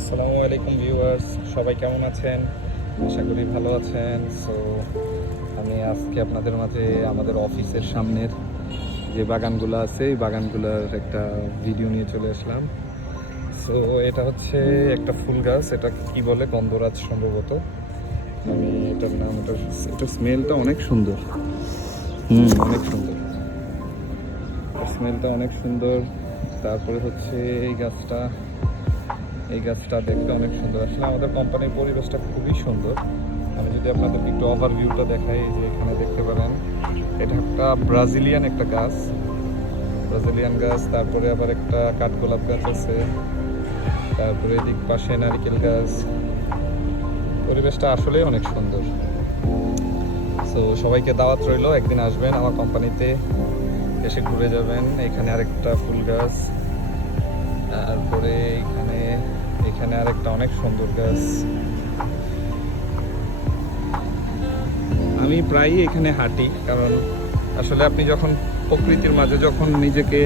আসসালামু আলাইকুম ভিউয়ার্স, সবাই কেমন আছেন? আশা করি ভালো আছেন। সো আমি আজকে আপনাদের মাঝে আমাদের অফিসের সামনের যে বাগানগুলো আছে, এই বাগানগুলোর একটা ভিডিও নিয়ে চলে আসলাম। সো এটা হচ্ছে একটা ফুল গাছ এটা কি বলে? গন্ধরাজ সম্ভবত। আমি এটার নাম এটা এটা স্মেলটা অনেক সুন্দর। হুম, অনেক সুন্দর। স্মেলটা অনেক সুন্দর। তারপরে হচ্ছে এই গাছটা এই গাছটা দেখতে অনেক সুন্দর। আসলে আমাদের কোম্পানির পরিবেশটা খুবই সুন্দর। আমি যদি আপনাদেরকে একটু ওভারভিউটা দেখাই যে এখানে দেখতে পারেন, এটা একটা ব্রাজিলিয়ান একটা গাছ। ব্রাজিলিয়ান গাছ, তারপরে আবার একটা কাঠগোলাপ গাছ আছে। তারপরে এদিক পাশে নারিকেল গাছ। পরিবেশটা আসলেই অনেক সুন্দর। সো সবাইকে দাওয়াত রইল, একদিন আসবেন আমার কোম্পানিতে, এসে ঘুরে যাবেন। এখানে আরেকটা ফুল গাছ। তারপরে এখানে এখানে আরেকটা অনেক সুন্দর গাছ। আমি প্রায়ই এখানে হাঁটি, কারণ আসলে আপনি যখন প্রকৃতির মাঝে যখন নিজেকে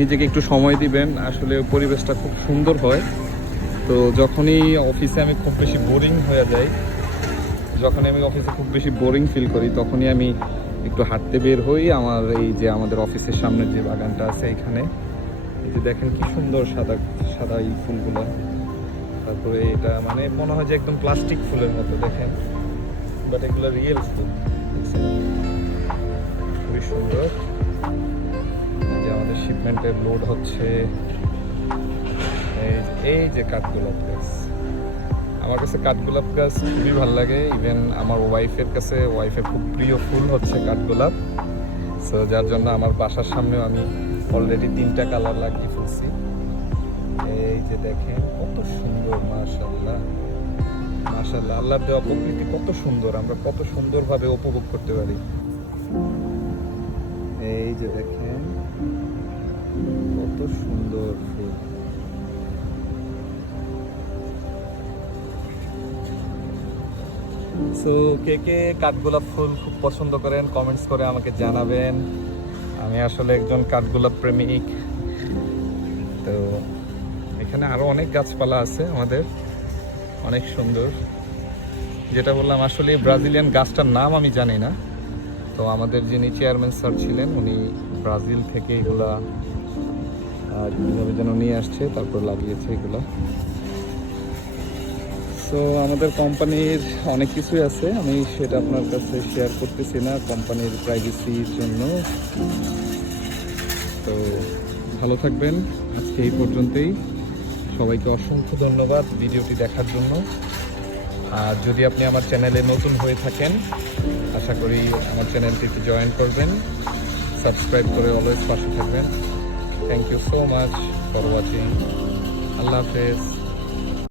নিজেকে একটু সময় দিবেন, আসলে পরিবেশটা খুব সুন্দর হয়। তো যখনই অফিসে আমি খুব বেশি বোরিং হয়ে যাই যখন আমি অফিসে খুব বেশি বোরিং ফিল করি, তখনই আমি একটু হাঁটতে বের হই। আমার এই যে আমাদের অফিসের সামনে যে বাগানটা আছে এখানে, এই যে দেখেন কি সুন্দর সাদা সাদা এই ফুলগুলো। তারপরে এটা মানে মনে হয় যে একদম প্লাস্টিক ফুলের মতো, দেখেন। বাট এগুলো রিয়েল ফুল। খুবই সুন্দর। যে আমাদের শিপমেন্টের লোড হচ্ছে। এই এই যে কাঠগোলাপ গাছ। আমার কাছে কাঠগোলাপ গাছ খুবই ভালো লাগে। ইভেন আমার ওয়াইফের কাছে ওয়াইফের খুব প্রিয় ফুল হচ্ছে কাঠগোলাপ। সো যার জন্য আমার বাসার সামনেও আমি অলরেডি তিনটা কালার লাগিয়ে ফেলছি। এই যে দেখেন, কত সুন্দর মাশাল্লাহ মাশাল্লাহ আল্লাহর দেওয়া প্রকৃতি কত সুন্দর, আমরা কত সুন্দরভাবে উপভোগ করতে পারি। এই যে দেখেন, কত সুন্দর ফুল। সো কে কে কাঠগোলাপ ফুল খুব পছন্দ করেন কমেন্টস করে আমাকে জানাবেন। আমি আসলে একজন কাঠগোলাপ প্রেমিক। তো এখানে আরও অনেক গাছপালা আছে আমাদের। অনেক সুন্দর। যেটা বললাম, আসলে ব্রাজিলিয়ান গাছটার নাম আমি জানি না। তো আমাদের যিনি চেয়ারম্যান স্যার ছিলেন, উনি ব্রাজিল থেকে এগুলা কীভাবে যেন নিয়ে আসছে, তারপর লাগিয়েছে এগুলা। সো আমাদের কোম্পানির অনেক কিছুই আছে। আমি সেটা আপনার কাছে শেয়ার করতেছি না, কোম্পানির প্রাইভেসির জন্য। তো ভালো থাকবেন। আজকে এই পর্যন্তই। সবাইকে অসংখ্য ধন্যবাদ ভিডিওটি দেখার জন্য। আর যদি আপনি আমার চ্যানেলে নতুন হয়ে থাকেন, আশা করি আমার চ্যানেলটিতে জয়েন করবেন। সাবস্ক্রাইব করে অলওয়েজ পাশে থাকবেন। Thank you so much for watching আল্লাহ হাফেজ।